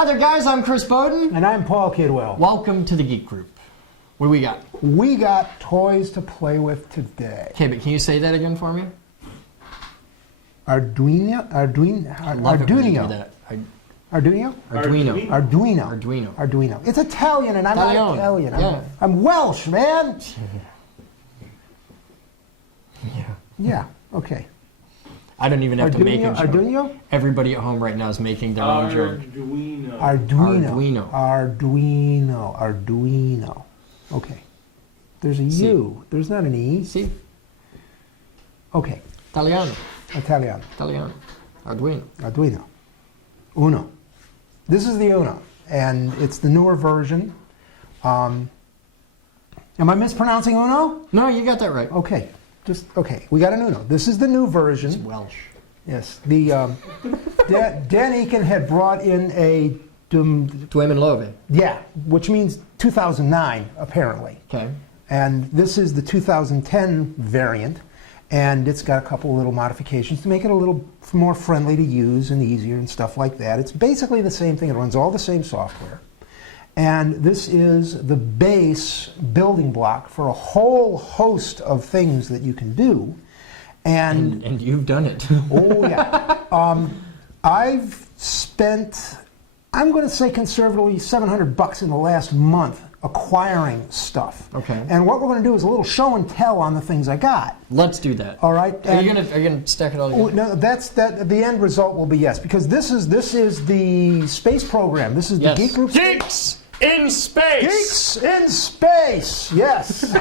Hi there, guys. I'm Chris Bowden. And I'm Paul Kidwell. Welcome to the Geek Group. What do we got? We got toys to play with today. Okay, but can you say that again for me? Arduino. It's Italian, and I'm not Italian. I'm Welsh, man. Yeah. Okay. I don't even have to make a joke. Arduino? Everybody at home right now is making their own joke. Arduino. Okay. There's a U. There's not an E. See? Okay. Italiano. Arduino. Uno. This is the Uno, and it's the newer version. Am I mispronouncing Uno? No, you got that right. Okay. Okay. We got an Uno. This is the new version. It's Welsh. Yes. The Dan Eakin had brought in a Duemen. Yeah, which means 2009 apparently. Okay. And this is the 2010 variant, and it's got a couple little modifications to make it a little more friendly to use and easier and stuff like that. It's basically the same thing. It runs all the same software. And this is the base building block for a whole host of things that you can do. And you've done it. Oh, yeah. I've spent, I'm going to say conservatively, $700 in the last month acquiring stuff. Okay. And what we're going to do is a little show and tell on the things I got. Let's do that. All right. Are you gonna stack it all together? No, the end result will be yes, because this is the space program. This is the Geek Group. Geeks in space. Geeks in space. Yes.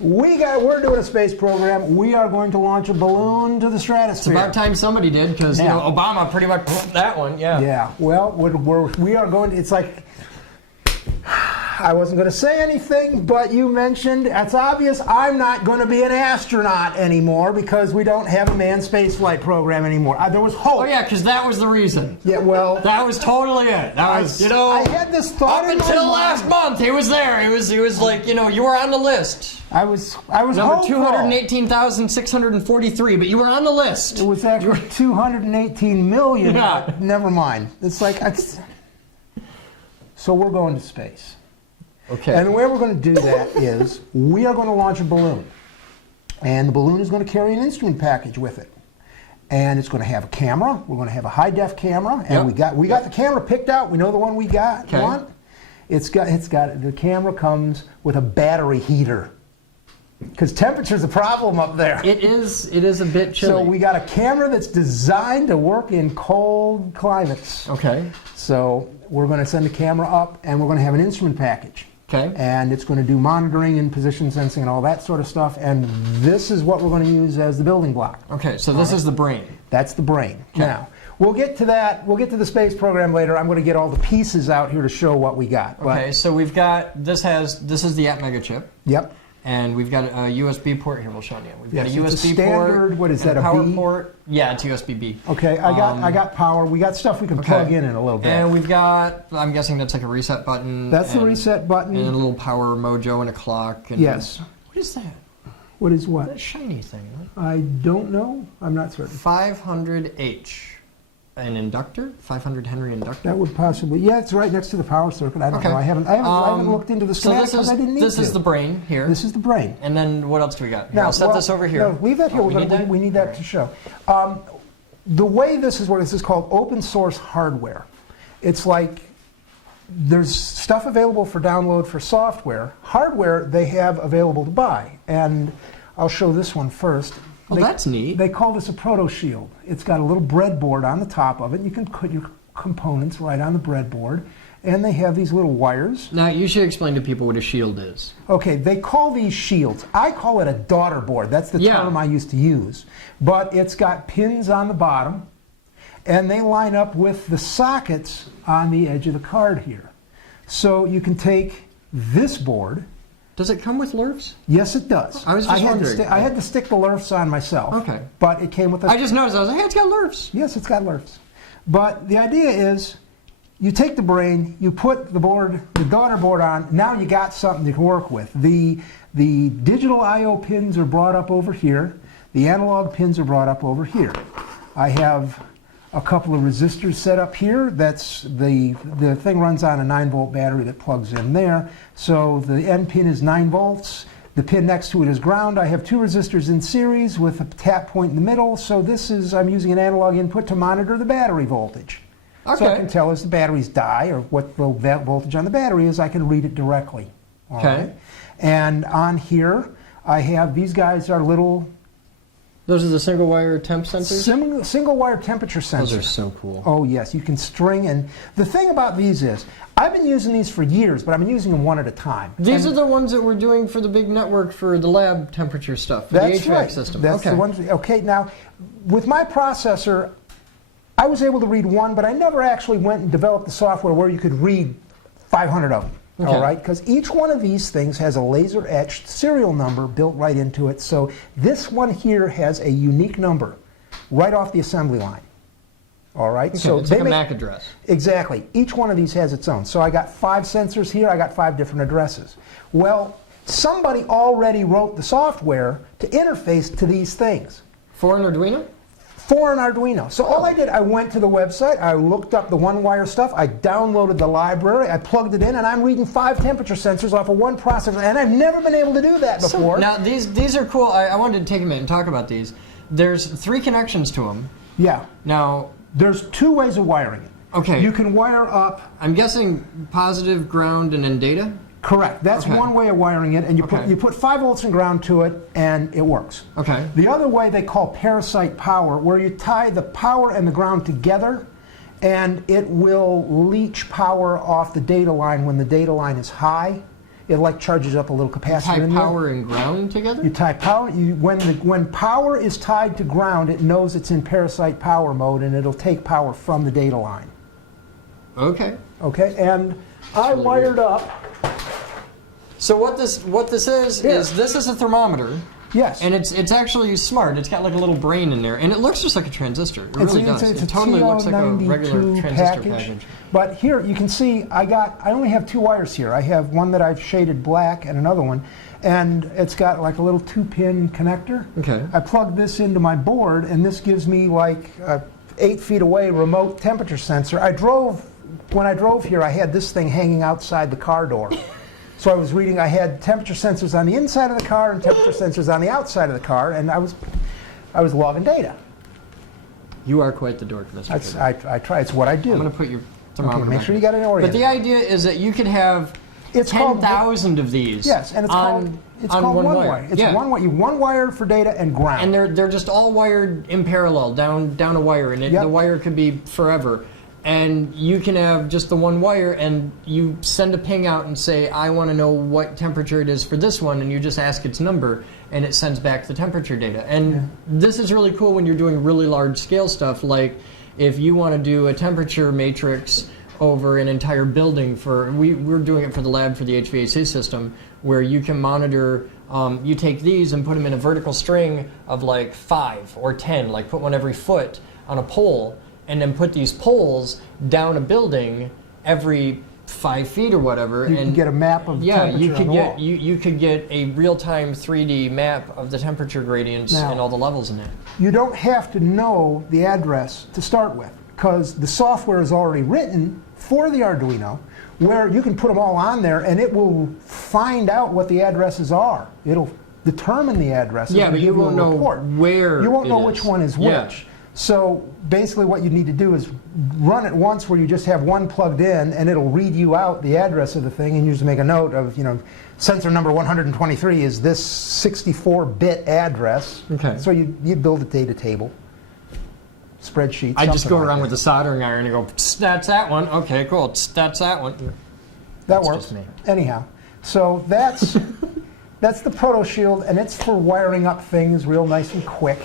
We're doing a space program. We are going to launch a balloon to the stratosphere. It's about time somebody did, because Obama pretty much that one. Yeah. Yeah. Well, we are going to. It's like. I wasn't going to say anything, but you mentioned, it's obvious I'm not going to be an astronaut anymore because we don't have a manned spaceflight program anymore. There was hope. Oh, yeah, because that was the reason. Yeah, well. That was totally it. That was, I had this thought up until last month, he was there. He was like, you were on the list. I was Number hopeful. 218,643, but you were on the list. It was actually 218 million. Yeah. Never mind. It's like, so we're going to space. Okay. And the way we're going to do that is we are going to launch a balloon. And the balloon is going to carry an instrument package with it. And it's going to have a camera. We're going to have a high-def camera. And we got the camera picked out. We know the one we got. Okay. The camera comes with a battery heater. Because temperature's a problem up there. It is a bit chilly. So we got a camera that's designed to work in cold climates. Okay. So we're going to send the camera up, and we're going to have an instrument package. Okay. And it's going to do monitoring and position sensing and all that sort of stuff. And this is what we're going to use as the building block. Okay, so this is the brain. That's the brain. Okay. Now, we'll get to that. We'll get to the space program later. I'm going to get all the pieces out here to show what we got. Okay, so we've got, this is the App Mega chip. Yep. And we've got a USB port. Here, we'll show you. We've got a USB it's a standard, port. What is that, a power B? port? Yeah, it's USB-B. Okay, I got power. We got stuff we can plug in a little bit. And we've got, I'm guessing that's like a reset button. That's the reset button. And a little power mojo and a clock. And yes. What is that? What is what? That shiny thing. I don't know. I'm not certain. 500H. An inductor? 500 Henry inductor? That would possibly, yeah, it's right next to the power circuit. I don't know. I haven't looked into the schematic because I didn't need to. This is the brain here. This is the brain. And then what else do we got? Here, I'll set this over here. No, leave that here. We need that to show. The way this is working, this is called open source hardware. It's like there's stuff available for download for software. Hardware they have available to buy. And I'll show this one first. Oh, that's neat. They call this a proto shield. It's got a little breadboard on the top of it. You can put your components right on the breadboard. And they have these little wires. Now, you should explain to people what a shield is. Okay, they call these shields. I call it a daughter board. That's the term I used to use. But it's got pins on the bottom, and they line up with the sockets on the edge of the card here. So you can take this board. Does it come with LURFs? Yes, it does. I was just wondering. I had to stick the LURFs on myself. Okay. But it came with a... I just noticed. I was like, hey, it's got LURFs. Yes, it's got LURFs. But the idea is, you take the brain, you put the board, the daughter board on, now you got something to work with. The digital I/O pins are brought up over here. The analog pins are brought up over here. I have a couple of resistors set up here. That's the thing runs on a 9-volt battery that plugs in there. So the end pin is 9 volts. The pin next to it is ground. I have 2 resistors in series with a tap point in the middle. So this is, I'm using an analog input to monitor the battery voltage. Okay. So I can tell as the batteries die or what the voltage on the battery is, I can read it directly. All Okay. right? And on here, I have, these guys are little Those are the single wire temp sensors? single wire temperature sensors. Those are so cool. Oh yes, you can string, and the thing about these is, I've been using these for years, but I've been using them one at a time. These are the ones that we're doing for the big network for the lab temperature stuff, for That's the HVAC right. system. That's okay. the ones. Okay, now with my processor, I was able to read one, but I never actually went and developed the software where you could read 500 of them. Okay. All right, because each one of these things has a laser etched serial number built right into it. So this one here has a unique number right off the assembly line. All right, Okay, so it's like a MAC address. Exactly. Each one of these has its own. So I got 5 sensors here. I got 5 different addresses. Well, somebody already wrote the software to interface to these things. For an Arduino? For an Arduino. So all I did, I went to the website, I looked up the one-wire stuff, I downloaded the library, I plugged it in, and I'm reading 5 temperature sensors off of one processor, and I've never been able to do that before. So, now, these are cool. I wanted to take a minute and talk about these. There's 3 connections to them. Yeah. Now, There's 2 ways of wiring it. okay. You can wire up. I'm guessing positive, ground, and then data? Correct. That's Okay. one way of wiring it, and you put 5 volts and ground to it, and it works. Okay. The other way they call parasite power, where you tie the power and the ground together, and it will leach power off the data line when the data line is high. It like charges up a little capacitor Tie in there. power and ground together? You tie power. When power is tied to ground, it knows it's in parasite power mode, and it'll take power from the data line. Okay. Okay, and I really wired up. So what this is Here. this is a thermometer, Yes. and it's actually smart. It's got like a little brain in there, and it looks just like a transistor. It really does. It's a It totally looks like a regular TO92 transistor package. But here you can see I only have 2 wires here. I have one that I've shaded black and another one, and it's got like a little 2-pin connector. Okay. I plug this into my board, and this gives me like a 8 feet away remote temperature sensor. When I drove here, I had this thing hanging outside the car door. So I was reading, I had temperature sensors on the inside of the car and temperature sensors on the outside of the car, and I was logging data. You are quite the dork, Mr. I try. It's what I do. I'm going to put your thermometer Okay, make back sure you in. got it oriented. But the idea is that you could have It's called- 10,000 of these. Yes, and it's on called one one wire. wire. It's Yeah. one wire for data and ground. And they're just all wired in parallel down a wire, and Yep. the wire could be forever. And you can have just the one wire, and you send a ping out and say, I want to know what temperature it is for this one, and you just ask its number, and it sends back the temperature data. And this is really cool when you're doing really large scale stuff, like if you want to do a temperature matrix over an entire building we're doing it for the lab for the HVAC system, where you can monitor, you take these and put them in a vertical string of like 5 or 10, like put one every foot on a pole, and then put these poles down a building every 5 feet or whatever. You and can get a map of the temperature you could on the get wall. you could get a real-time 3D map of the temperature gradients Now- and all the levels in there. You don't have to know the address to start with, because the software is already written for the Arduino, where you can put them all on there, and it will find out what the addresses are. It'll determine the addresses. Yeah, and but you give won't a know report. where You won't know it which is. one is Yeah. which. So basically what you need to do is run it once where you just have one plugged in, and it'll read you out the address of the thing, and you just make a note of, sensor number 123 is this 64-bit address. Okay. So you build a data table, spreadsheet. I just something go like around that. with a soldering iron and go, "Psst, that's that one. Okay, cool. Psst, that's that one." That That's works. just me. Anyhow, so that's that's the Proto Shield, and it's for wiring up things real nice and quick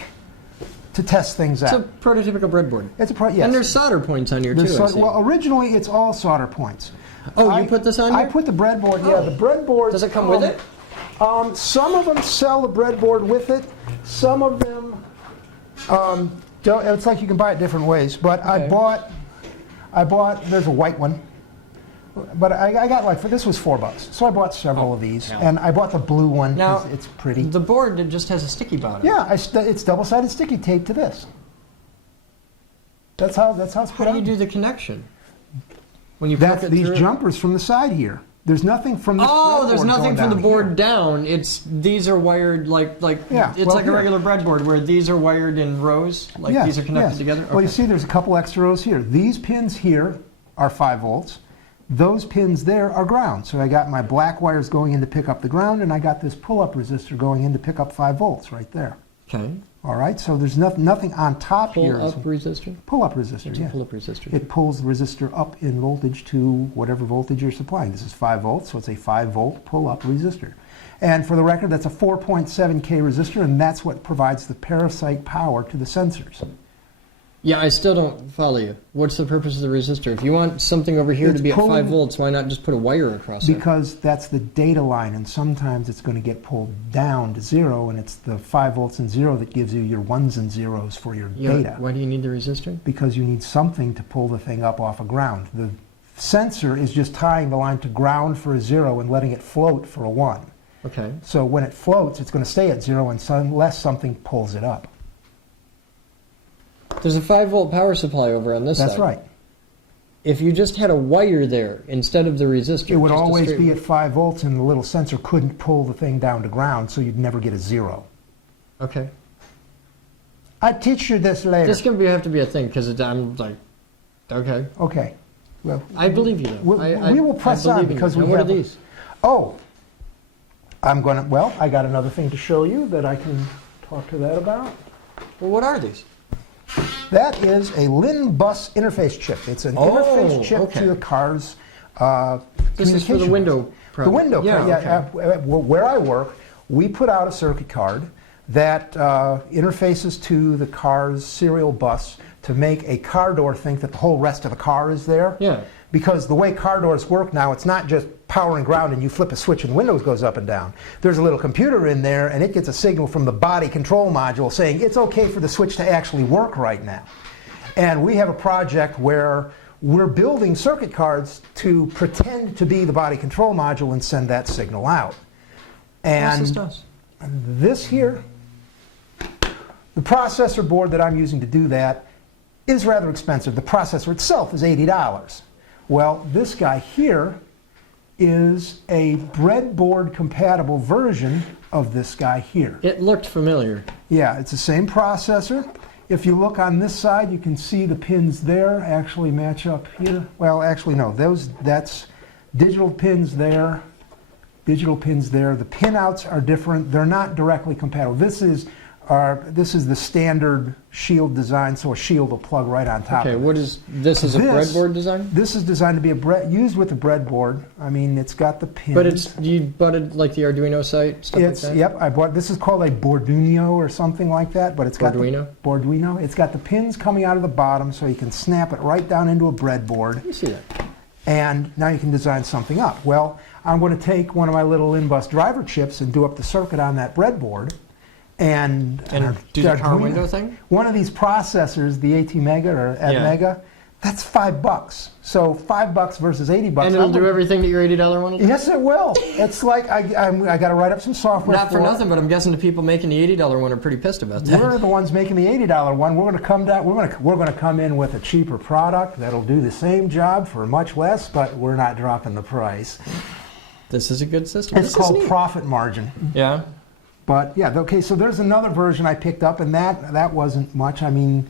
to test things It's a out. prototypical breadboard. Yes. And there's solder points on here too. I see. Well, originally it's all solder points. Oh, you put this on I here? put the breadboard. Yeah, Oh. the breadboard. Does it come with it? Some of them sell the breadboard with it. Some of them don't. It's like you can buy it different ways. But Okay. I bought. There's a white one. But I got this was $4, so I bought several of these, yeah. and I bought the blue one Now, because it's pretty. The board it just has a sticky bottom. Yeah, it's double-sided sticky tape to this. That's how it's How put do you on. do the connection? When you plug That's it these through? jumpers from the side here. There's nothing from this Oh, there's breadboard nothing going from the down board here. down. These are wired like Yeah, it's well, like here. a regular breadboard where these are wired in rows. Like Yes, these are connected yes. together. Well, you Okay. see, there's a couple extra rows here. These pins here are 5 volts. Those pins there are ground. So I got my black wires going in to pick up the ground, and I got this pull-up resistor going in to pick up 5 volts right there. Okay. All right, so there's nothing on top here. Pull up resistor. Pull-up resistor, What's yeah. a pull up resistor? It pulls the resistor up in voltage to whatever voltage you're supplying. This is 5 volts, so it's a 5-volt pull-up resistor. And for the record, that's a 4.7K resistor, and that's what provides the parasite power to the sensors. Yeah, I still don't follow you. What's the purpose of the resistor? If you want something over here It's to be at pulling- 5 volts, why not just put a wire across it? Because that's the data line, and sometimes it's going to get pulled down to 0, and it's the 5 volts and 0 that gives you your ones and zeros for your Yeah, data. why do you need the resistor? Because you need something to pull the thing up off of ground. The sensor is just tying the line to ground for a 0 and letting it float for a 1. Okay. So when it floats, it's going to stay at 0 unless something pulls it up. There's a 5-volt power supply over on this side. That's right. If you just had a wire there instead of the resistor, It would just a always straight- be at 5 volts, and the little sensor couldn't pull the thing down to ground, so you'd never get a 0. Okay. I'll teach you this later. This is going to have to be a thing because I'm like, okay. Okay. Well, I believe you, though. we will press I on believe in because you. we Now, what have. are these? Oh, I got another thing to show you that I can talk to that about. Well, what are these? That is a LIN bus interface chip. It's an interface chip okay. to the car's This is for the communication window lines. The product. window, Yeah, okay. where I work, we put out a circuit card that interfaces to the car's serial bus to make a car door think that the whole rest of the car is there. Yeah. Because the way car doors work now, it's not just power and ground and you flip a switch and the windows goes up and down. There's a little computer in there and it gets a signal from the body control module saying it's okay for the switch to actually work right now. And we have a project where we're building circuit cards to pretend to be the body control module and send that signal out. What's this And does? this here, the processor board that I'm using to do that is rather expensive. The processor itself is $80. Well, this guy here is a breadboard compatible version of this guy here. It looked familiar. Yeah, it's the same processor. If you look on this side, you can see the pins there actually match up here. Well, actually, no, that's digital pins there, digital pins there. The pinouts are different. They're not directly compatible. This is the standard shield design, so a shield will plug right on top Okay, of it. what is this? Is a This- breadboard design? This is designed to be used with a breadboard. I mean, it's got the pins. But you bought it like the Arduino site stuff It's like that. yep. I bought. This is called a Borduino or something like that. But it's got Arduino. Borduino. It's got the pins coming out of the bottom, so you can snap it right down into a breadboard. Let me see that. And now you can design something up. Well, I'm going to take one of my little in-bus driver chips and do up the circuit on that breadboard. And do the car Arduino- window thing? One of these processors, the AT Mega or Ed Yeah. Mega, that's $5. So $5 versus $80. And it'll I'm do gonna- everything that your $80 one will do? Yes, it will. It's like I got to write up some software. Not for nothing, but I'm guessing the people making the $80 one are pretty pissed about that. We're the ones making the $80 one. We're going to come down. We're going to come in with a cheaper product that'll do the same job for much less, but we're not dropping the price. This is a good system. It's This is called neat. profit margin. Yeah. But yeah, okay. So there's another version I picked up, and that wasn't much. I mean,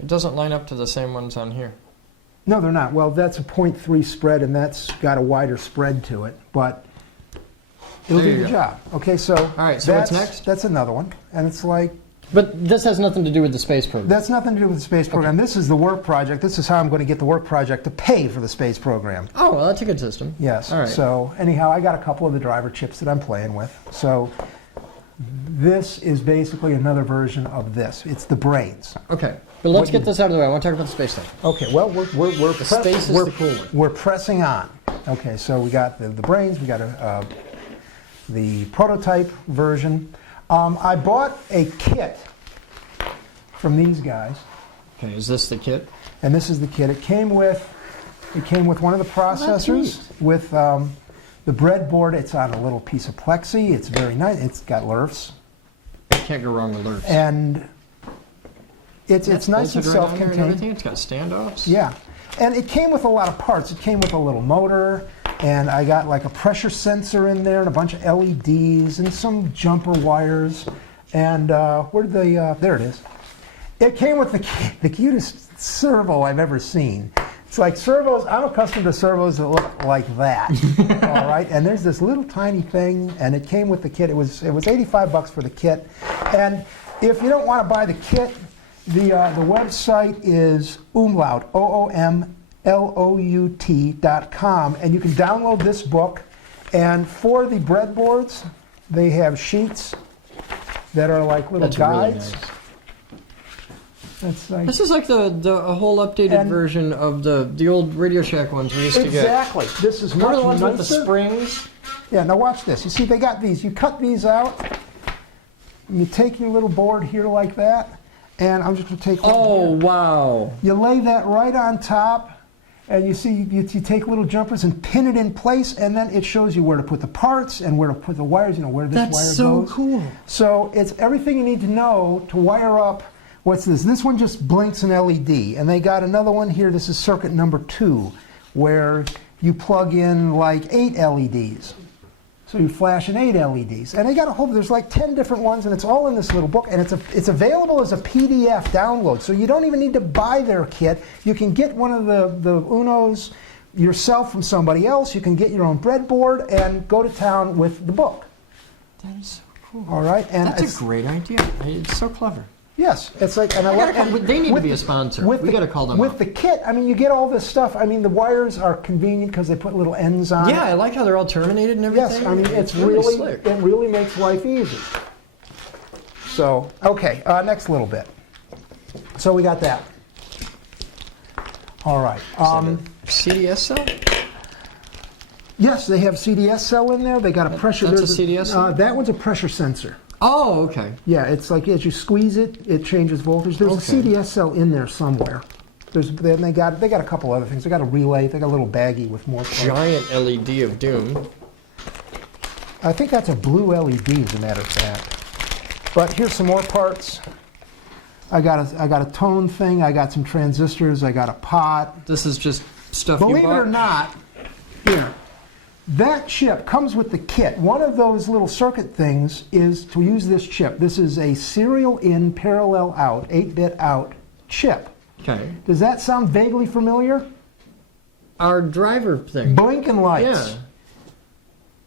It doesn't line up to the same ones on here. no, they're not. Well, that's a 0.3 spread, and that's got a wider spread to it, but it'll There do you the go. job. Okay, so All right, so what's that's- next? That's another one, and it's like. But this has nothing to do with the space program. That's nothing to do with the space program. This is the work project. This is how I'm going to get the work project to pay for the space program. Oh, well, that's a good system. Yes. All right. So anyhow, I got a couple of the driver chips that I'm playing with. So this is basically another version of this. It's the brains. Okay. But let's What get you- this out of the way. I want to talk about the space thing. Okay. Well, we're The space is the cool one. We're pressing on. Okay. So we got the brains. We got the prototype version. I bought a kit from these guys. Okay, is this the kit? And this is the kit. It came with one of the processors with the breadboard. It's on a little piece of plexi. It's very nice. It's got LERFs. Can't go wrong with LERFs. And It's nice and bolted right on there and self-contained. everything. It's got standoffs. Yeah, and it came with a lot of parts. It came with a little motor, and I got like a pressure sensor in there and a bunch of LEDs and some jumper wires. And where did they? There it is. It came with the cutest servo I've ever seen. It's like servos. I'm accustomed to servos that look like that. All right, and there's this little tiny thing, and it came with the kit. It was $85 for the kit, and if you don't want to buy the kit, the website is Oomlaut, OOMLOUT.com, and you can download this book. And for the breadboards, they have sheets that are like little guides. Really nice. That's like, This is like a whole updated version of the old Radio Shack ones we used to get. exactly. This is much Remember the ones with the nicer. springs? Yeah, now watch this. You see, they got these. You cut these out. And you take your little board here like that, and I'm just going to take one Oh, here. wow. You lay that right on top, and you see, you take little jumpers and pin it in place, and then it shows you where to put the parts and where to put the wires, you know, where this wire That's so goes. cool. So it's everything you need to know to wire up. What's this? This one just blinks an LED, and they got another one here. This is circuit number 2, where you plug in like 8 LEDs. So you flash in 8 LEDs, and they got a whole. There's like 10 different ones, and it's all in this little book, and it's available as a PDF download. So you don't even need to buy their kit. You can get one of the Unos yourself from somebody else. You can get your own breadboard and go to town with the book. That is so cool. All right, and That's a great idea. It's so clever. yes, it's like, and They need to with be a the- sponsor. with We the- got to call them With up. the kit, I mean, you get all this stuff. I mean, the wires are convenient because they put little ends on. Yeah, it. I like how they're all terminated and everything. Yes, I mean, it's slick. it really makes life easy. So, okay, next little bit. So we got that. All right. CDS cell? Yes, they have CDS cell in there. They got a pressure. That's there's a CDS cell? That one's a pressure sensor. Oh, okay. Yeah, it's like as you squeeze it, it changes voltage. There's Okay. a CDS cell in there somewhere. Then they got a couple other things. They got a relay. They got a little baggie with more parts. Giant LED of doom. I think that's a blue LED, as a matter of fact. But here's some more parts. I got a tone thing. I got some transistors. I got a pot. This is just stuff you Believe it bought? or not, here, that chip comes with the kit. One of those little circuit things is to use this chip. This is a serial in, parallel out, 8-bit out chip. Okay. Does that sound vaguely familiar? Our driver thing. Blinking lights. Yeah.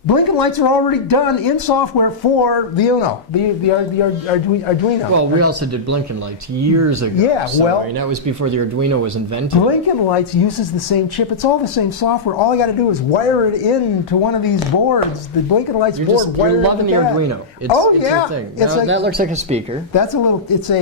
Blinking lights are already done in software for the Uno, the Arduino. Well, we also did blinking lights years ago. Yeah, so, well- I mean, that was before the Arduino was invented. Blinking lights uses the same chip. It's all the same software. All I got to do is wire it into one of these boards. The blinking lights You're, board. just, wire you're it loving the into that. Arduino. It's, Oh, it's yeah. your thing. It's Now, like- that looks like a speaker. That's a little. It's a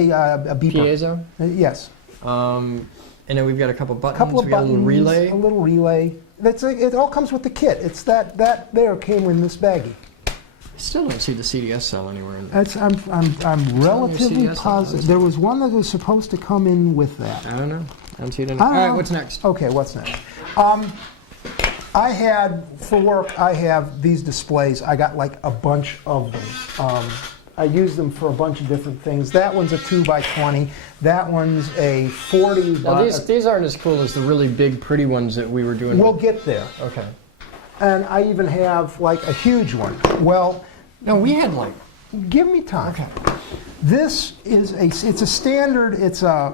beeper. Piezo. Yes. And then we've got a couple buttons. Couple of we got buttons. a little relay. A little relay. It all comes with the kit. It's that there came in this baggie. I still don't see the CDS cell anywhere in there. I'm relatively CDS positive. There was one that was supposed to come in with that. I don't know. I don't see it in I there. don't All right, know. what's next? Okay, what's next? I had, for work, I have these displays. I got like a bunch of them. I use them for a bunch of different things. That one's a 2x20. That one's a 40 Now, by... these aren't as cool as the really big, pretty ones that we were doing. We'll with- get there. Okay. And I even have like a huge one. Well, No, we had like... give me time. Okay. This is it's a standard, it's a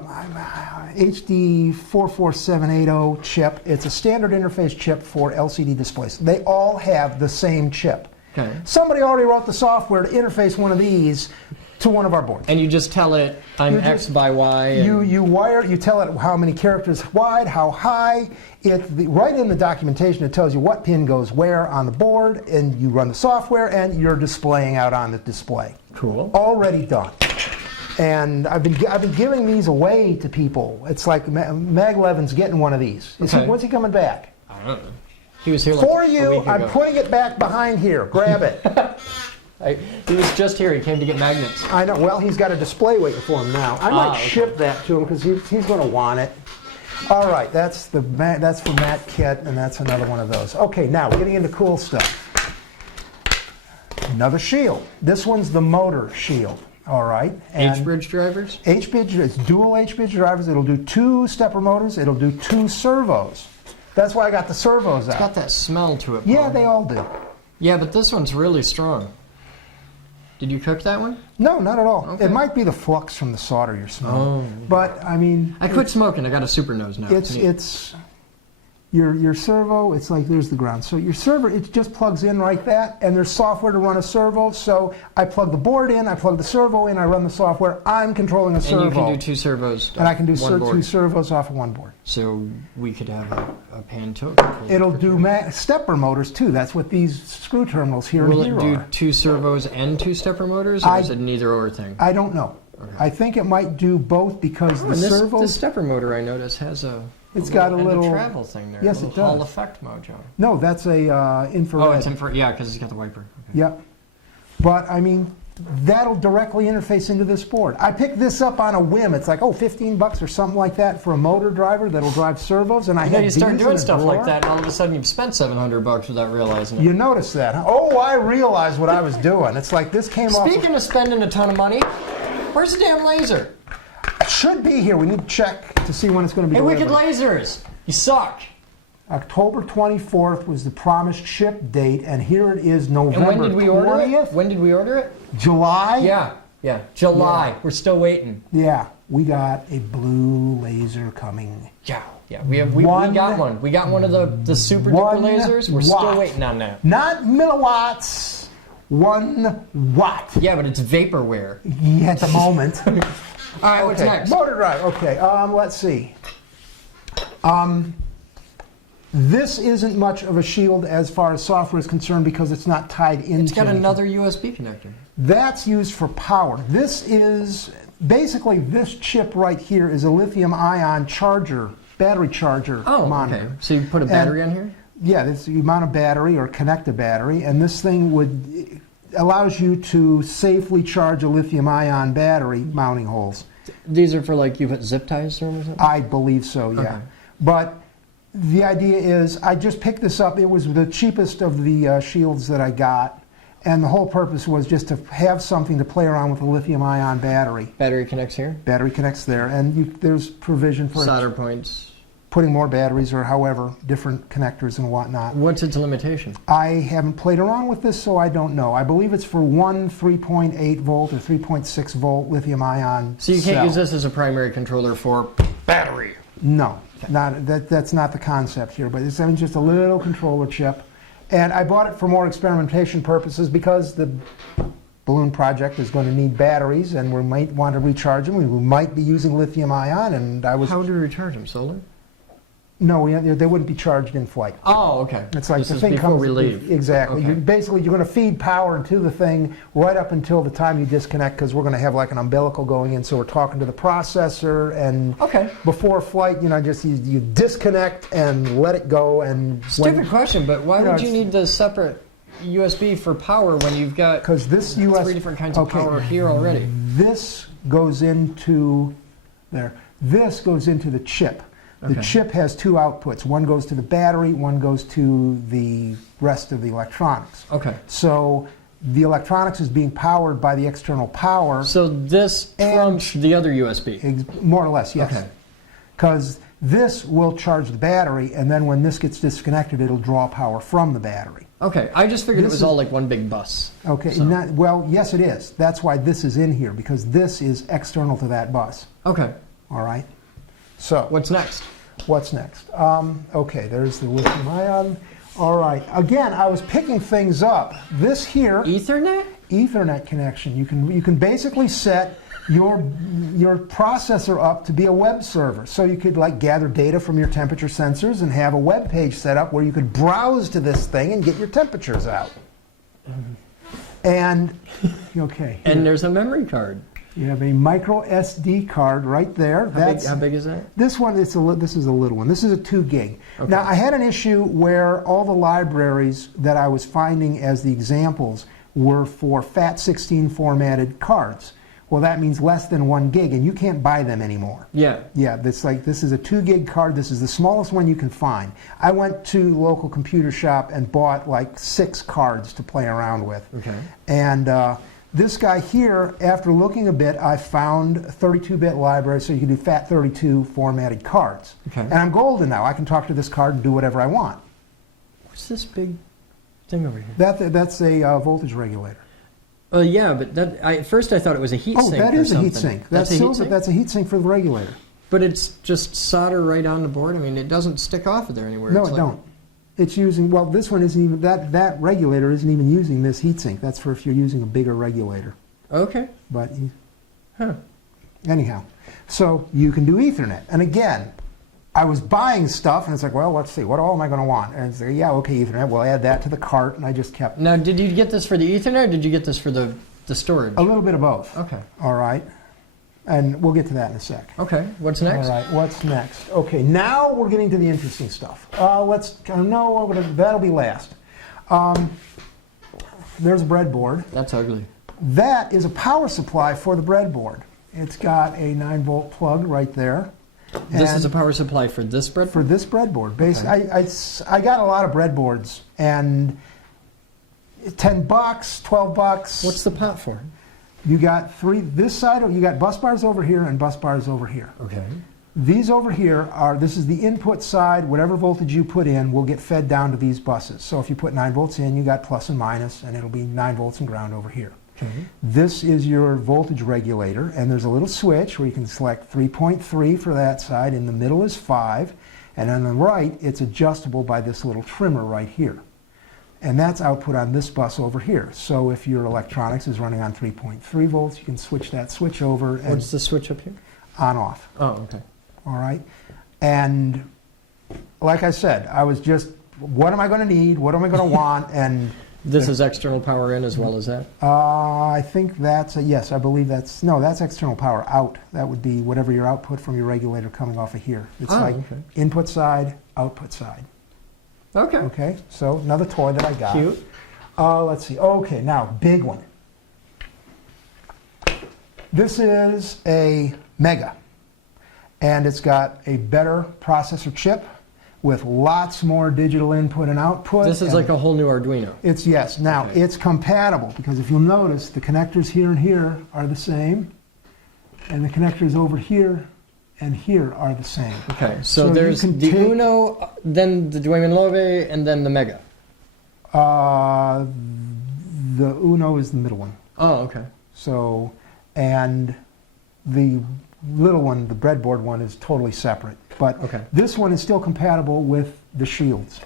HD 44780 chip. It's a standard interface chip for LCD displays. They all have the same chip. Okay. Somebody already wrote the software to interface one of these to one of our boards. And you just tell it, I'm You X just- by Y. And You tell it how many characters wide, how high. Right in the documentation, it tells you what pin goes where on the board, and you run the software, and you're displaying out on the display. Cool. Already done. And I've been giving these away to people. It's like Mag Levin's getting one of these. Okay. When's he coming back? I don't know. He was here like For a you, week I'm ago. putting it back behind here. Grab it. He was just here. He came to get magnets. I know. Well, he's got a display waiting for him now. I might okay. ship that to him because he's going to want it. All right, that's for Matt Kit, and that's another one of those. Okay, now we're getting into cool stuff. Another shield. This one's the motor shield. All right. And H-bridge drivers? H-bridge, it's dual H-bridge drivers. It'll do 2 stepper motors. It'll do 2 servos. That's why I got the servos out. It's got that smell to it, Paul. Yeah, they all do. Yeah, but this one's really strong. Did you cook that one? No, not at all. Okay. It might be the flux from the solder you're smelling. Oh. But, I mean... I quit smoking. I got a super nose now. It's your servo, it's like there's the ground. So your servo, it just plugs in like that, and there's software to run a servo. So I plug the board in, I plug the servo in, I run the software. I'm controlling a servo. And you can do 2 servos. And I can do one board. 2 servos off of one board. So we could have a pan tilt control. It'll do stepper motors too. That's what these screw terminals here Will and it here do are. 2 servos and 2 stepper motors, or is it neither or thing? I don't know. Okay. I think it might do both because the And servos. this stepper motor, I notice, has a got a end little travel thing there. Yes, a it little Hall does. effect mojo. No, that's a infrared. Oh, it's infrared. Yeah, because it's got the wiper. Okay. Yep. But I mean, that'll directly interface into this board. I picked this up on a whim. It's like, $15 or something like that for a motor driver that'll drive servos, and I had You start these doing in a stuff drawer. like that, and all of a sudden you've spent $700 without realizing it. You notice that, huh? Oh, I realized what I was doing. It's like this came off. Speaking of spending a ton of money, where's the damn laser? It should be here. We need to check to see when it's going to be Hey, delivered. Wicked Lasers! You suck! October 24th was the promised ship date, and here it is, November And when did we order 20th. it? When did we order it? July? Yeah, July. Yeah. We're still waiting. Yeah, we got a blue laser coming. Yeah. We got one. We got one of the super duper 1 lasers. We're watt. still waiting on that. Not milliwatts, 1 watt. Yeah, but it's vaporware. Yeah, at the moment. All right, what's Okay, next? motor drive. Okay, let's see. This isn't much of a shield as far as software is concerned because it's not tied into. It's got anything. another USB connector. That's used for power. This is basically this chip right here is a lithium-ion charger, battery charger monitor. Okay. So you put a battery on here? Yeah, this, you mount a battery or connect a battery, and this thing allows you to safely charge a lithium-ion battery mounting holes. These are for like you put zip ties through them or something? I believe so, yeah. Okay. But the idea is, I just picked this up. It was the cheapest of the shields that I got, and the whole purpose was just to have something to play around with a lithium-ion battery. Battery connects here? Battery connects there, and there's provision for Solder points. putting more batteries or however, different connectors and whatnot. What's its limitation? I haven't played around with this, so I don't know. I believe it's for one 3.8 volt or 3.6 volt lithium-ion So you can't cell. use this as a primary controller for battery? No, that's not the concept here, but it's just a little controller chip. And I bought it for more experimentation purposes because the balloon project is going to need batteries, and we might want to recharge them. We might be using lithium-ion, and I was... How would we recharge them? Solar? No, they wouldn't be charged in flight. Oh, okay. It's like this the is thing before comes we leave. Exactly. Okay. Basically, you're going to feed power into the thing right up until the time you disconnect, because we're going to have like an umbilical going in. So we're talking to the processor, and Okay. before flight, just you disconnect and let it go. And Stupid question, but why would you it's- need the separate USB for power when you've got because this US 3 different kinds of power here already? This goes into there. This goes into the chip. The Okay. chip has 2 outputs. One goes to the battery, one goes to the rest of the electronics. Okay. So the electronics is being powered by the external power, So this trumps the other USB. more or less, yes. Okay. Because this will charge the battery, and then when this gets disconnected, it'll draw power from the battery. Okay, I just figured it This was is- all like one big bus. Okay, So- well, yes it is. That's why this is in here, because this is external to that bus. Okay, All right? So, what's next? what's next? Okay, there's the lithium ion. All right, again, I was picking things up. This here, Ethernet? Ethernet connection. You can basically set your processor up to be a web server. So you could like gather data from your temperature sensors and have a web page set up where you could browse to this thing and get your temperatures out. And okay, And there's a memory card. you have a micro SD card right there. How big is that? This one, this is a little one. This is a 2 gig. Okay. Now, I had an issue where all the libraries that I was finding as the examples were for FAT16 formatted cards. Well, that means less than 1 gig, and you can't buy them anymore. Yeah. Yeah, this is a 2 gig card. This is the smallest one you can find. I went to the local computer shop and bought like 6 cards to play around with. Okay. And This guy here, after looking a bit, I found a 32-bit library so you can do FAT32 formatted cards. Okay. And I'm golden now. I can talk to this card and do whatever I want. What's this big thing over here? That's a voltage regulator. Yeah, but at first I thought it was a heat sink. Oh, that is a something. heat sink. That's a heat sink? That's a heat sink for the regulator. But it's just solder right on the board? I mean, it doesn't stick off of there anywhere. No, It's it like, don't. It's using, well, this one isn't even, that regulator isn't even using this heat sink. That's for if you're using a bigger regulator. Okay. But Huh. anyhow, so you can do Ethernet. And again, I was buying stuff, and it's like, well, let's see, what all am I going to want? And it's like, yeah, okay, Ethernet, we'll add that to the cart, and I just kept... Now, did you get this for the Ethernet, or did you get this for the storage? A little bit of both. Okay. All right. And we'll get to that in a sec. Okay. What's next? All right, what's next? Okay, now we're getting to the interesting stuff. That'll be last. There's a breadboard. That's ugly. That is a power supply for the breadboard. It's got a 9-volt plug right there. This is And a power supply for this breadboard? for this breadboard. Basically, Okay. I got a lot of breadboards, and $10, $12. What's the pot for? You got this side, you got bus bars over here and bus bars over here. Okay. These over here this is the input side. Whatever voltage you put in will get fed down to these buses. So if you put 9 volts in, you got plus and minus, and it'll be 9 volts and ground over here. Okay. This is your voltage regulator, and there's a little switch where you can select 3.3 for that side. In the middle is 5, and on the right, it's adjustable by this little trimmer right here. And that's output on this bus over here. So if your electronics is running on 3.3 volts, you can switch that switch over and What's the switch up here? on off. Oh, okay. All right. And like I said, I was just, what am I going to need? What am I going to want? And This is external power in as well as that? I think that's yes, I believe that's external power out. That would be whatever your output from your regulator coming off of here. It's like okay. input side, output side. Okay. Okay, so another toy that I got. Cute. Let's see. Okay, now, big one. This is a Mega, and it's got a better processor chip with lots more digital input and output. This is like a whole new Arduino. It's, yes. Now, Okay. it's compatible, because if you'll notice, the connectors here and here are the same, and the connectors over here and here are the same. Okay, so you there's can the take- Uno, then the Duemen Lobe, and then the Mega. The Uno is the middle one. Oh, okay. So, and the little one, the breadboard one, is totally separate. But Okay. this one is still compatible with the shields.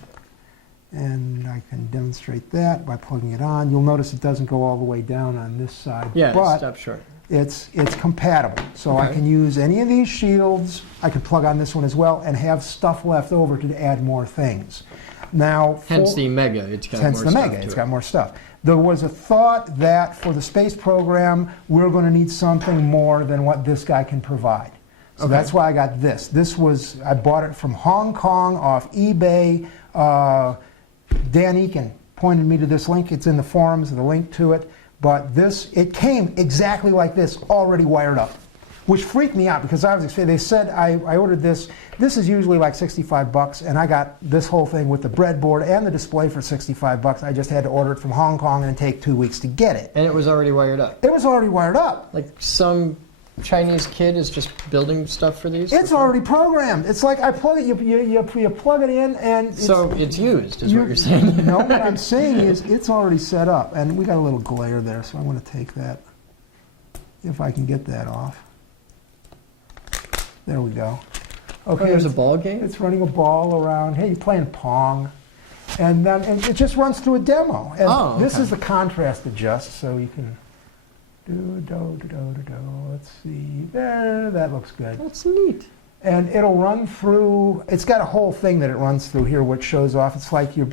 And I can demonstrate that by plugging it on. You'll notice it doesn't go all the way down on this side. Yeah, but stop short. it's compatible. So I Okay. can use any of these shields. I can plug on this one as well and have stuff left over to add more things. Now, Hence the Mega. It's got hence more the stuff Mega. to It's it. got more stuff. There was a thought that for the space program, we're going to need something more than what this guy can provide. So Okay. that's why I got this. I bought it from Hong Kong off eBay. Dan Eakin pointed me to this link. It's in the forums, the link to it. But it came exactly like this, already wired up, which freaked me out because they said I ordered this. This is usually like $65, and I got this whole thing with the breadboard and the display for $65. I just had to order it from Hong Kong and take 2 weeks to get it. And it was already wired up. It was already wired up. Like some Chinese kid is just building stuff for these? It's already programmed. It's like I plug it, you plug it in, and So it's used, is what you're saying. No, what I'm saying is it's already set up, and we got a little glare there, so I want to take that, if I can get that off. There we go. Okay, Oh, there's a ball game? It's running a ball around. Hey, you're playing Pong. And it just runs through a demo. And this is the contrast adjust, so you can do. Let's see. There, that looks good. That's neat. And it'll run through, it's got a whole thing that it runs through here, which shows off. It's like your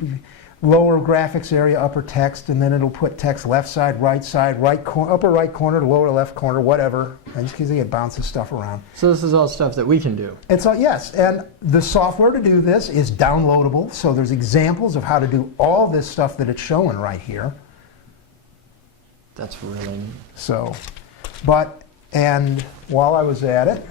lower graphics area, upper text, and then it'll put text left side, upper right corner, lower left corner, whatever. And just because it bounces stuff around. So this is all stuff that we can do. It's yes, and the software to do this is downloadable. So there's examples of how to do all this stuff that it's showing right here. That's really neat. So, and while I was at it,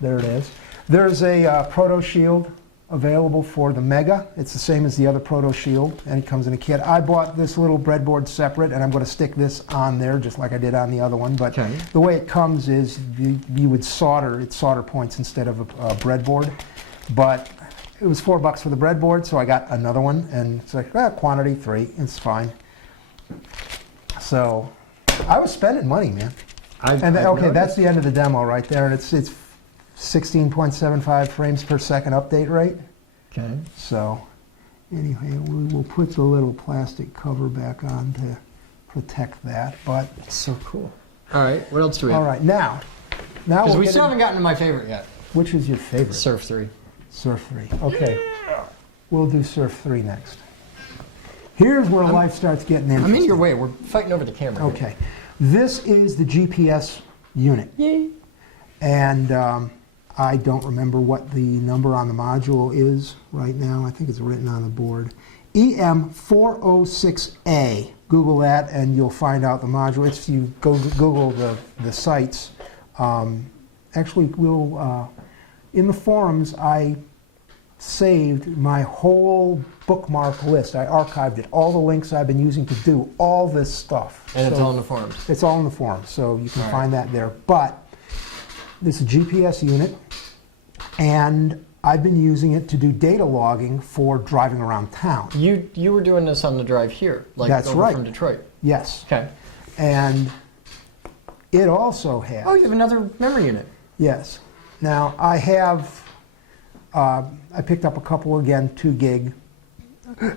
there it is. There's a Proto Shield available for the Mega. It's the same as the other Proto Shield, and it comes in a kit. I bought this little breadboard separate, and I'm going to stick this on there just like I did on the other one. But the way it comes is you would solder, it's solder points instead of a breadboard. But it was $4 for the breadboard, so I got another one, and it's like, quantity 3, it's fine. So I was spending money, man. Okay, that's the end of the demo right there, and it's 16.75 frames per second update rate. Okay. So anyway, we will put the little plastic cover back on to protect that. But it's so cool. All right, what else do we have? All right, now because we still haven't gotten to my favorite yet. Which is your favorite? Surf 3. Surf 3. Okay. Yeah. We'll do Surf 3 next. Here's where life starts getting interesting. I'm in your way. We're fighting over the camera. Okay. This is the GPS unit. Yay. And I don't remember what the number on the module is right now. I think it's written on the board. EM406A. Google that and you'll find out the module. If you go Google the sites, actually we'll... in the forums, I saved my whole bookmark list. I archived it, all the links I've been using to do all this stuff. And it's all in the forums. It's all in the forums, so you can find that there. But this is a GPS unit, and I've been using it to do data logging for driving around town. You were doing this on the drive here, like That's over right. from Detroit. Yes. Okay. And it also has... Oh, you have another memory unit. Yes. Now, I have, I picked up a couple, again, 2 gig.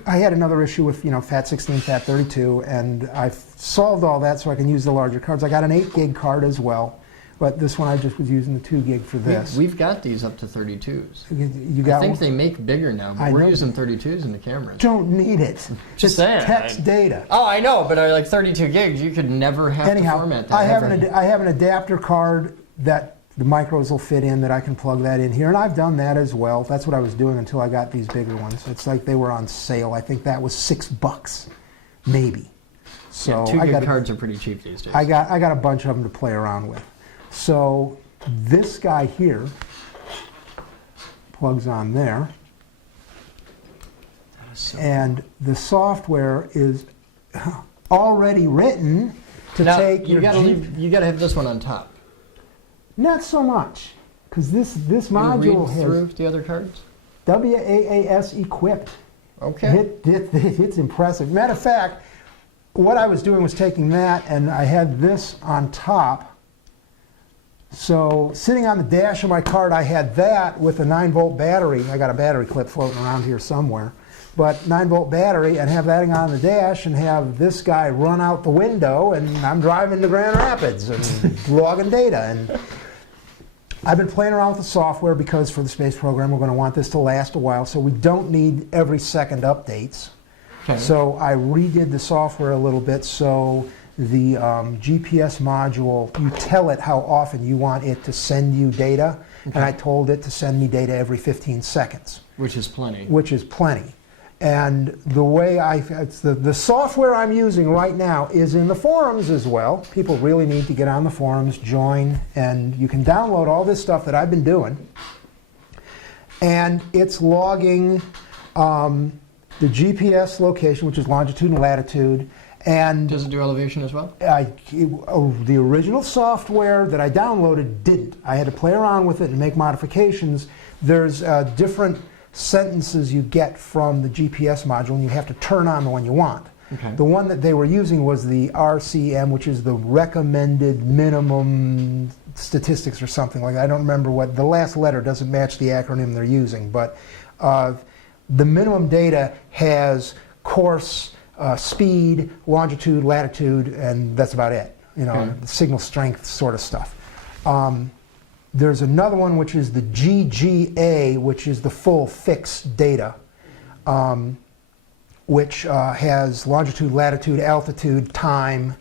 I had another issue with, FAT16, FAT32, and I've solved all that so I can use the larger cards. I got an 8 gig card as well, but this one I just was using the 2 gig for this. We've got these up to 32s. You got I think they make bigger now, but we're using 32s in the cameras. Don't need it. Just saying. Text data. Oh, I know, but like 32 gigs, you could never have to format that. I have an adapter card that the micros will fit in, that I can plug that in here, and I've done that as well. That's what I was doing until I got these bigger ones. It's like they were on sale. I think that was $6, maybe. So yeah, 2 gig cards are pretty cheap these days. I got a bunch of them to play around with. So this guy here plugs on there, and the software is already written to take your... You got to have this one on top. Not so much, because this module has through the other cards. WAAS equipped. Okay. It's impressive. Matter of fact, what I was doing was taking that, and I had this on top. So sitting on the dash of my card, I had that with a 9-volt battery. I got a battery clip floating around here somewhere. But 9-volt battery, and have that on the dash, and have this guy run out the window, and I'm driving to Grand Rapids and logging data. And I've been playing around with the software because for the space program we're going to want this to last a while, so we don't need every second updates. Okay. So I redid the software a little bit, so the GPS module, you tell it how often you want it to send you data, and I told it to send me data every 15 seconds. Which is plenty. Which is plenty. And the way the software I'm using right now is in the forums as well. People really need to get on the forums, join, and you can download all this stuff that I've been doing. And it's logging the GPS location, which is longitude and latitude. And does it do elevation as well? The original software that I downloaded didn't. I had to play around with it and make modifications. There's different sentences you get from the GPS module, and you have to turn on the one you want. Okay. The one that they were using was the RCM, which is the recommended minimum statistics or something like that. I don't remember what, the last letter doesn't match the acronym they're using, but the minimum data has course, speed, longitude, latitude, and that's about it. The signal strength sort of stuff. There's another one which is the GGA, which is the full fixed data, which has longitude, latitude, altitude, time.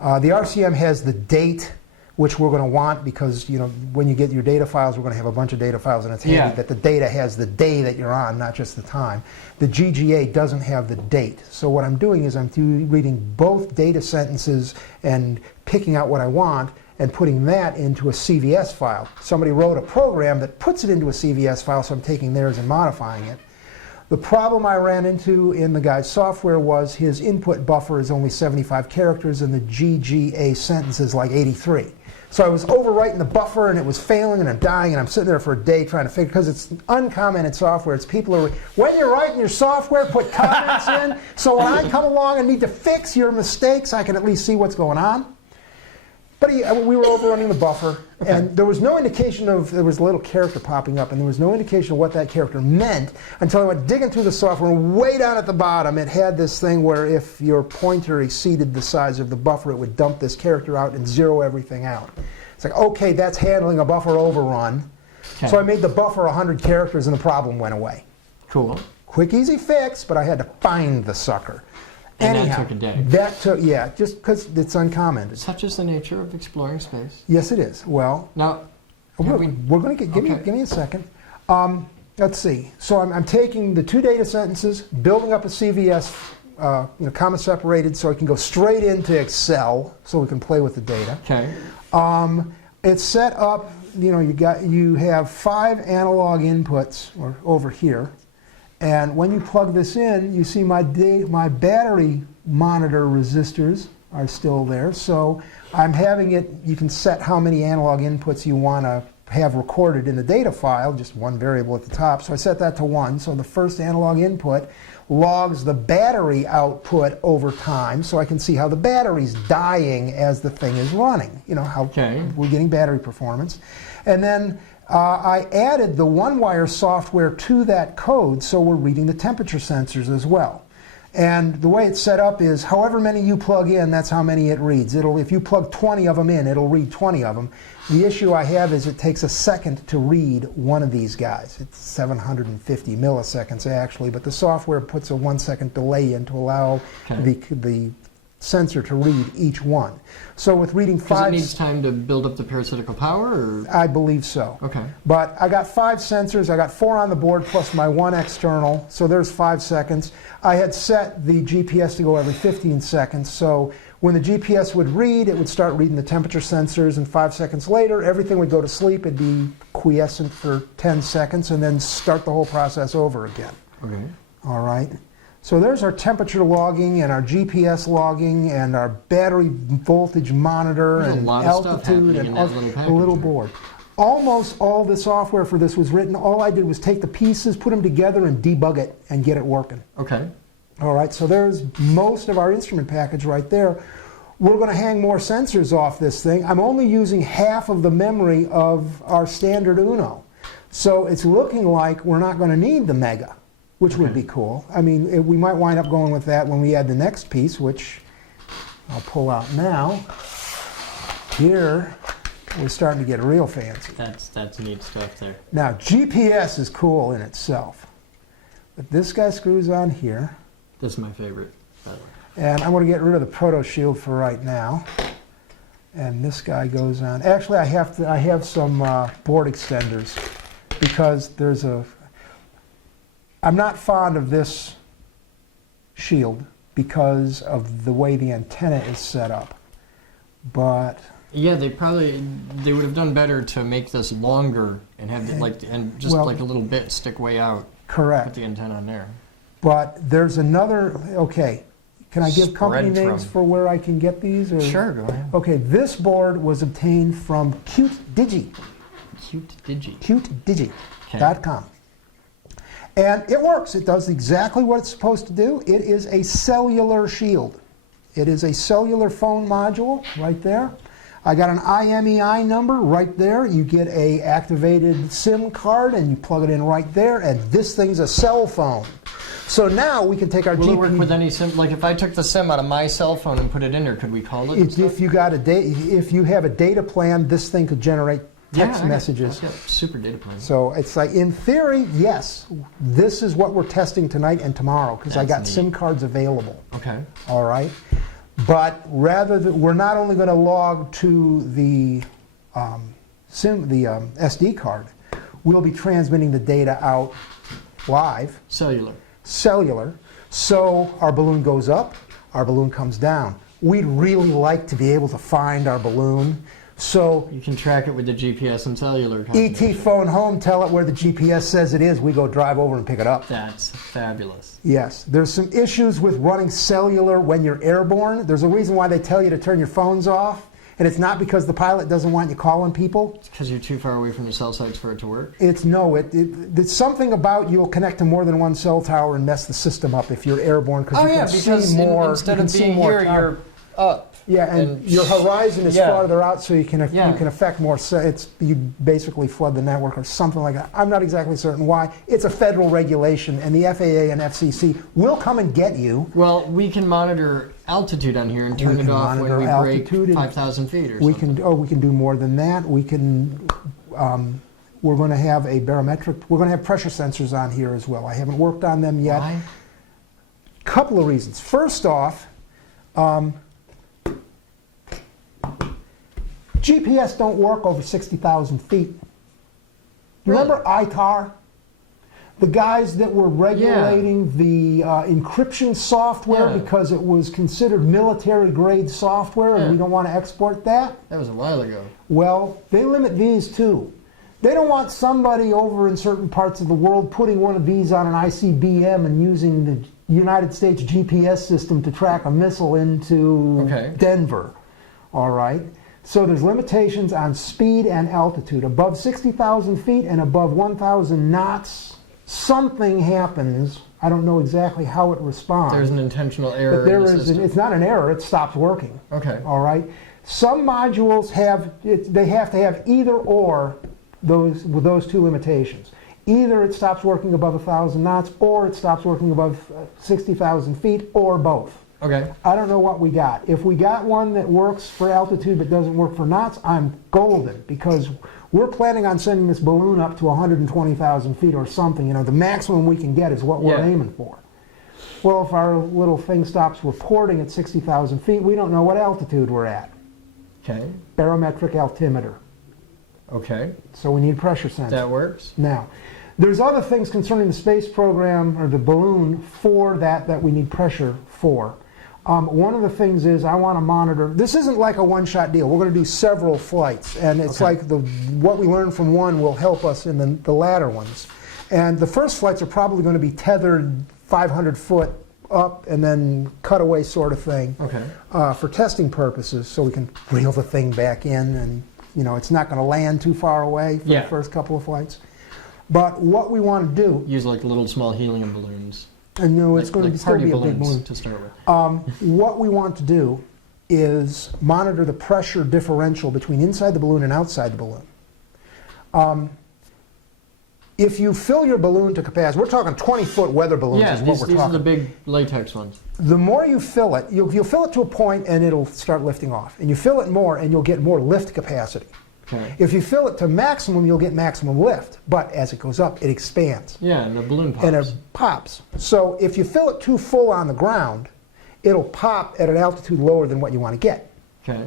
The RCM has the date, which we're going to want because when you get your data files, we're going to have a bunch of data files, and it's handy that the data has the day that you're on, not just the time. The GGA doesn't have the date. So what I'm doing is I'm reading both data sentences and picking out what I want, and putting that into a CVS file. Somebody wrote a program that puts it into a CVS file, so I'm taking theirs and modifying it. The problem I ran into in the guy's software was his input buffer is only 75 characters and the GGA sentence is like 83. So I was overwriting the buffer and it was failing and I'm dying and I'm sitting there for a day trying to figure, because it's uncommented software. It's people who are, when you're writing your software, put comments in, so when I come along and need to fix your mistakes, I can at least see what's going on. But we were overrunning the buffer, and there was no indication of, there was a little character popping up, and there was no indication of what that character meant until I went digging through the software, and way down at the bottom it had this thing where if your pointer exceeded the size of the buffer, it would dump this character out and zero everything out. It's like, okay, that's handling a buffer overrun. Okay. So I made the buffer 100 characters and the problem went away. Cool. Quick, easy fix, but I had to find the sucker. And anyhow, that took a day. That took, yeah, just because it's uncommented. Such is the nature of exploring space. Yes, it is. Well, now, we're going to get, give me a second. Let's see. So I'm taking the 2 data sentences, building up a CVS, comma separated, so I can go straight into Excel, so we can play with the data. Okay. It's set up. You have 5 analog inputs over here. And when you plug this in, you see my battery monitor resistors are still there. So I'm having it, you can set how many analog inputs you want to have recorded in the data file, just one variable at the top. So I set that to 1. So the first analog input logs the battery output over time, so I can see how the battery's dying as the thing is running. How we're getting battery performance. And then I added the one-wire software to that code, so we're reading the temperature sensors as well. And the way it's set up is however many you plug in, that's how many it reads. If you plug 20 of them in, it'll read 20 of them. The issue I have is it takes a second to read one of these guys. It's 750 milliseconds actually, but the software puts a 1-second delay in to allow the sensor to read each one. So with reading 5... Because it needs time to build up the parasitical power? Or? I believe so. Okay. But I got 5 sensors. I got 4 on the board plus my 1 external. So there's 5 seconds. I had set the GPS to go every 15 seconds. So when the GPS would read, it would start reading the temperature sensors, and 5 seconds later, everything would go to sleep. It'd be quiescent for 10 seconds, and then start the whole process over again. Okay. All right. So there's our temperature logging and our GPS logging and our battery voltage monitor and altitude and a little board. Almost all the software for this was written. All I did was take the pieces, put them together, and debug it and get it working. Okay. All right, so there's most of our instrument package right there. We're going to hang more sensors off this thing. I'm only using half of the memory of our standard Uno. So it's looking like we're not going to need the Mega, which would be cool. I mean, we might wind up going with that when we add the next piece, which I'll pull out now. Here, we're starting to get real fancy. That's neat stuff there. Now, GPS is cool in itself. But this guy screws on here. This is my favorite, by the way. And I'm going to get rid of the proto shield for right now. And this guy goes on. Actually, I have some board extenders because there's a... I'm not fond of this shield because of the way the antenna is set up, but yeah, they would have done better to make this longer and have it like a little bit stick way out. Correct. Put the antenna on there. But there's another. Okay, can I give company names for where I can get these? Or? Sure, go ahead. Okay, this board was obtained from QtDigi. QtDigi.com. And it works. It does exactly what it's supposed to do. It is a cellular shield. It is a cellular phone module right there. I got an IMEI number right there. You get a activated SIM card and you plug it in right there, and this thing's a cell phone. So now we can take our Will it work with any SIM? Like if I took the SIM out of my cell phone and put it in there, could we call it? If you have a data plan, this thing could generate text messages. Super data plan. So it's like, in theory, yes, this is what we're testing tonight and tomorrow because I got neat SIM cards available. Okay. All right. But we're not only going to log to the SD card, we'll be transmitting the data out live. Cellular. So our balloon goes up, our balloon comes down. We'd really like to be able to find our balloon. So You can track it with the GPS and cellular combination. ET phone home, tell it where the GPS says it is, we go drive over and pick it up. That's fabulous. Yes, there's some issues with running cellular when you're airborne. There's a reason why they tell you to turn your phones off, and it's not because the pilot doesn't want you calling people. It's because you're too far away from the cell sites for it to work? It's something about you'll connect to more than one cell tower and mess the system up if you're airborne, because you can see more. Instead you of can being see more here, time. you're up. Yeah, and your horizon is Yeah. farther out, so you can Yeah. affect more. You basically flood the network or something like that. I'm not exactly certain why. It's a federal regulation, and the FAA and FCC will come and get you. Well, we can monitor altitude on here and turn it off when we break 5,000 feet or something. We can do more than that. We can. We're going to have a barometric. We're going to have pressure sensors on here as well. I haven't worked on them yet. Why? Couple of reasons. First off. GPS don't work over 60,000 feet. You remember ITAR? The guys that were regulating the encryption software because it was considered military-grade software and we don't want to export that? That was a while ago. Well, they limit these too. They don't want somebody over in certain parts of the world putting one of these on an ICBM and using the United States GPS system to track a missile into Denver. All right? So there's limitations on speed and altitude. Above 60,000 feet and above 1,000 knots, something happens. I don't know exactly how it responds. There's an intentional error but in the system. It's not an error, it stops working. Okay. All right? Some modules they have to have either or with those two limitations. Either it stops working above 1,000 knots or it stops working above 60,000 feet or both. Okay. I don't know what we got. If we got one that works for altitude but doesn't work for knots, I'm golden, because we're planning on sending this balloon up to 120,000 feet or something. You know, the maximum we can get is what we're aiming for. Well, if our little thing stops reporting at 60,000 feet, we don't know what altitude we're at. Okay. Barometric altimeter. Okay. So we need pressure sensors. That works. Now, there's other things concerning the space program or the balloon for that we need pressure for. One of the things is I want to monitor. This isn't like a one-shot deal. We're going to do several flights, and it's like what we learn from one will help us in the latter ones. And the first flights are probably going to be tethered 500 foot up and then cutaway sort of thing for testing purposes, so we can reel the thing back in, and it's not going to land too far away for the first couple of flights. But what we want to do, use like little small helium balloons. And it's going to still be a big balloon to start with. What we want to do is monitor the pressure differential between inside the balloon and outside the balloon. If you fill your balloon to capacity, we're talking 20-foot weather balloons is what we're talking. These are the big latex ones. The more you fill it, you'll fill it to a point and it'll start lifting off. And you fill it more and you'll get more lift capacity. Okay. If you fill it to maximum, you'll get maximum lift. But as it goes up, it expands. Yeah, and the balloon pops. And it pops. So if you fill it too full on the ground, it'll pop at an altitude lower than what you want to get. Okay.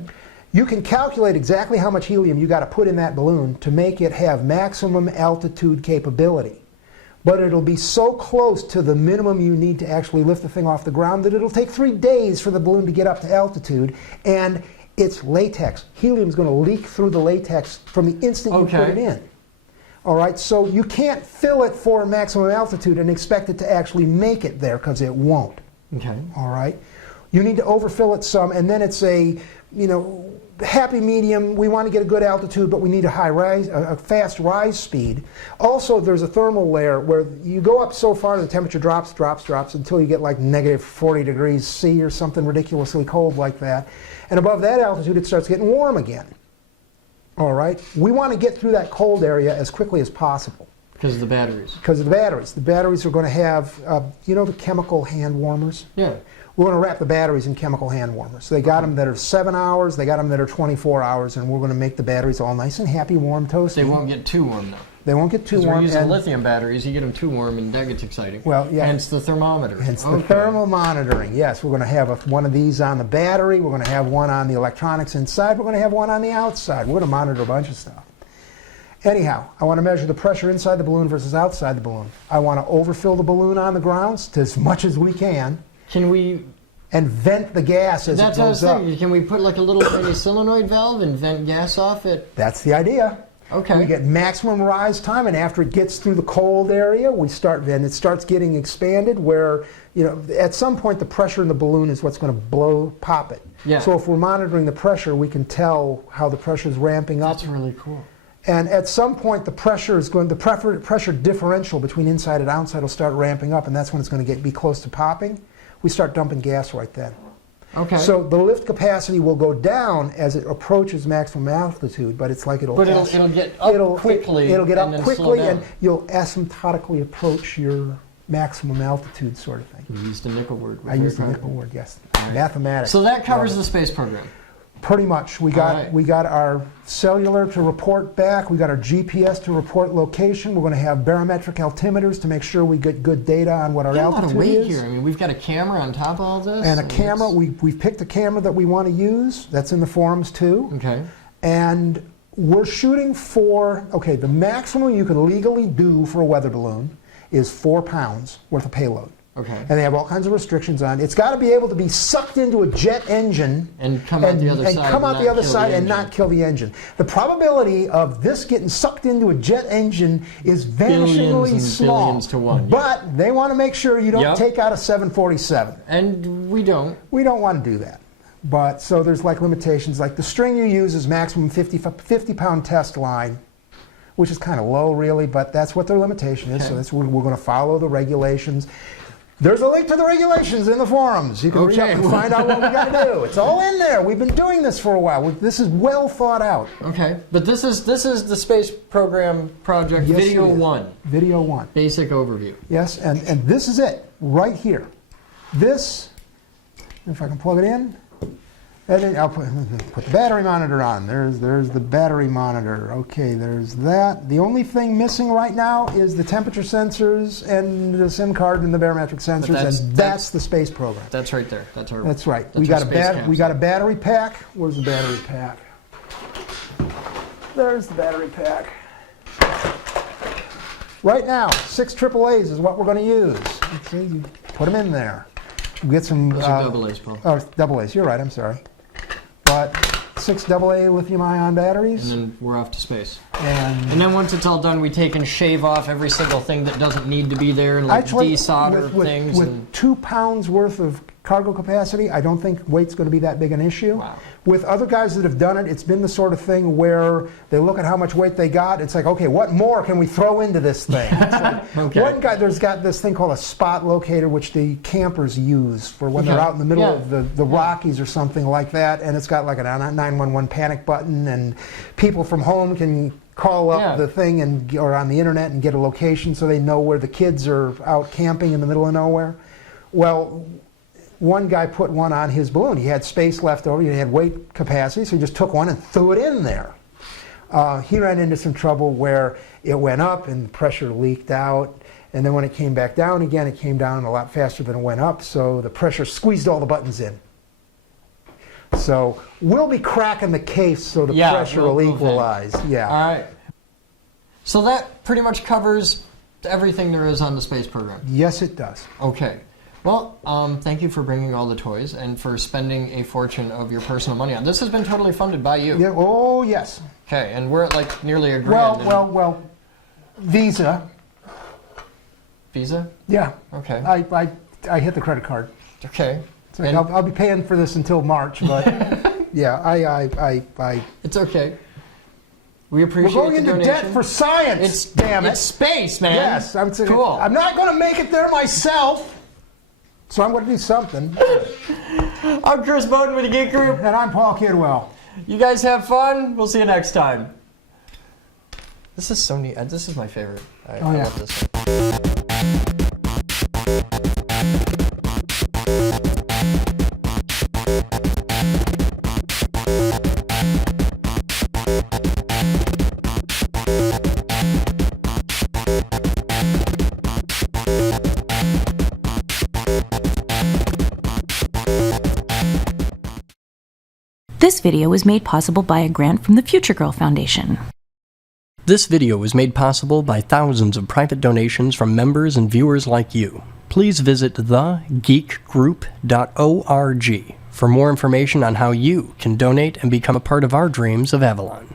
You can calculate exactly how much helium you got to put in that balloon to make it have maximum altitude capability. But it'll be so close to the minimum you need to actually lift the thing off the ground that it'll take 3 days for the balloon to get up to altitude. And it's latex. Helium's going to leak through the latex from the instant you put it in. All right, so you can't fill it for maximum altitude and expect it to actually make it there, because it won't. Okay. All right. You need to overfill it some, and then it's a, happy medium. We want to get a good altitude, but we need a fast rise speed. Also, there's a thermal layer where you go up so far the temperature drops until you get like negative 40 degrees C or something ridiculously cold like that. And above that altitude, it starts getting warm again. All right? We want to get through that cold area as quickly as possible. Because of the batteries. Because of the batteries. The batteries are going to have, the chemical hand warmers? Yeah. We're going to wrap the batteries in chemical hand warmers. So they got them that are 7 hours, they got them that are 24 hours, and we're going to make the batteries all nice and happy, warm, toasty. They won't get too warm, though. They won't get too warm. We're using lithium batteries. You get them too warm, and that gets exciting. Well, yeah. Hence the thermometer. Hence the thermal monitoring. Yes, we're going to have one of these on the battery. We're going to have one on the electronics inside. We're going to have one on the outside. We're going to monitor a bunch of stuff. Anyhow, I want to measure the pressure inside the balloon versus outside the balloon. I want to overfill the balloon on the grounds to as much as we can. Can we and vent the gas as That's it what I was goes up. thinking. Can we put like a little tiny solenoid valve and vent gas off it? That's the idea. Okay. We get maximum rise time, and after it gets through the cold area, then it starts getting expanded where, at some point the pressure in the balloon is what's going to pop it. Yeah. So if we're monitoring the pressure, we can tell how the pressure is ramping up. That's really cool. And at some point, the pressure differential between inside and outside will start ramping up, and that's when it's going to be close to popping. We start dumping gas right then. Okay. So the lift capacity will go down as it approaches maximum altitude, but it's like it'll get up quickly. It'll get up quickly, and you'll asymptotically approach your maximum altitude, sort of thing. You used the nickel word. I used the nickel word, yes. Right. Mathematics. So that covers the space program. Pretty much. We got our cellular to report back. We got our GPS to report location. We're going to have barometric altimeters to make sure we get good data on what our altitude is. A lot of weight here. I mean, we've got a camera on top of all this. And a camera. We've picked a camera that we want to use. That's in the forums too. Okay. And we're shooting for, the maximum you can legally do for a weather balloon is 4 pounds worth of payload. Okay. And they have all kinds of restrictions on it. It's got to be able to be sucked into a jet engine and come out the other side and not kill the engine. The probability of this getting sucked into a jet engine is vanishingly small. Billions to one. But they want to make sure you don't take out a 747. And we don't. We don't want to do that. But so there's like limitations. Like the string you use is maximum 50-pound test line, which is kind of low really, but that's what their limitation is. So we're going to follow the regulations. There's a link to the regulations in the forums. You can read up and find out what we got to do. It's all in there. We've been doing this for a while. This is well thought out. Okay, but this is the space program project, yes, video 1. Video 1. Basic overview. Yes, and this is it right here. This, if I can plug it in. I'll put the battery monitor on. There's the battery monitor. Okay, there's that. The only thing missing right now is the temperature sensors and the SIM card and the barometric sensors, and that's the space program. That's right there. That's right. We got a battery pack. Where's the battery pack? There's the battery pack. Right now, 6 AAAs is what we're going to use. Let's see, you put them in there. We get some double A's, Paul. Oh, double A's. You're right. I'm sorry. But 6 AA lithium-ion batteries. And then we're off to space. And then once it's all done, we take and shave off every single thing that doesn't need to be there and desolder things. With 2 pounds worth of cargo capacity, I don't think weight's going to be that big an issue. Wow. With other guys that have done it, it's been the sort of thing where they look at how much weight they got. It's like, okay, what more can we throw into this thing? One guy, there's got this thing called a spot locator, which the campers use for when they're out in the middle of the Rockies or something like that. And it's got like a 911 panic button, and people from home can call up the thing or on the internet and get a location so they know where the kids are out camping in the middle of nowhere. Well, one guy put one on his balloon. He had space left over. He had weight capacity, so he just took one and threw it in there. He ran into some trouble where it went up and the pressure leaked out. And then when it came back down again, it came down a lot faster than it went up, so the pressure squeezed all the buttons in. So we'll be cracking the case so the pressure will equalize. Yeah. All right. So that pretty much covers everything there is on the space program. Yes, it does. Okay. Well, thank you for bringing all the toys and for spending a fortune of your personal money on this. Has been totally funded by you. Yeah. Oh, yes. Okay, and we're at like nearly a grand. Well. Visa. Visa? Yeah. Okay. I hit the credit card. Okay. It's like I'll be paying for this until March, but yeah, I. It's okay. We appreciate the donation. We're going into debt for science. Damn it! It's space, man. Yes, cool. I'm not going to make it there myself. So I'm going to do something. I'm Chris Bowden with the Geek Group. And I'm Paul Kidwell. You guys have fun. We'll see you next time. This is so neat. This is my favorite. I love this one. This video was made possible by a grant from the Future Girl Foundation. This video was made possible by thousands of private donations from members and viewers like you. please visit thegeekgroup.org for more information on how you can donate and become a part of our dreams of Avalon.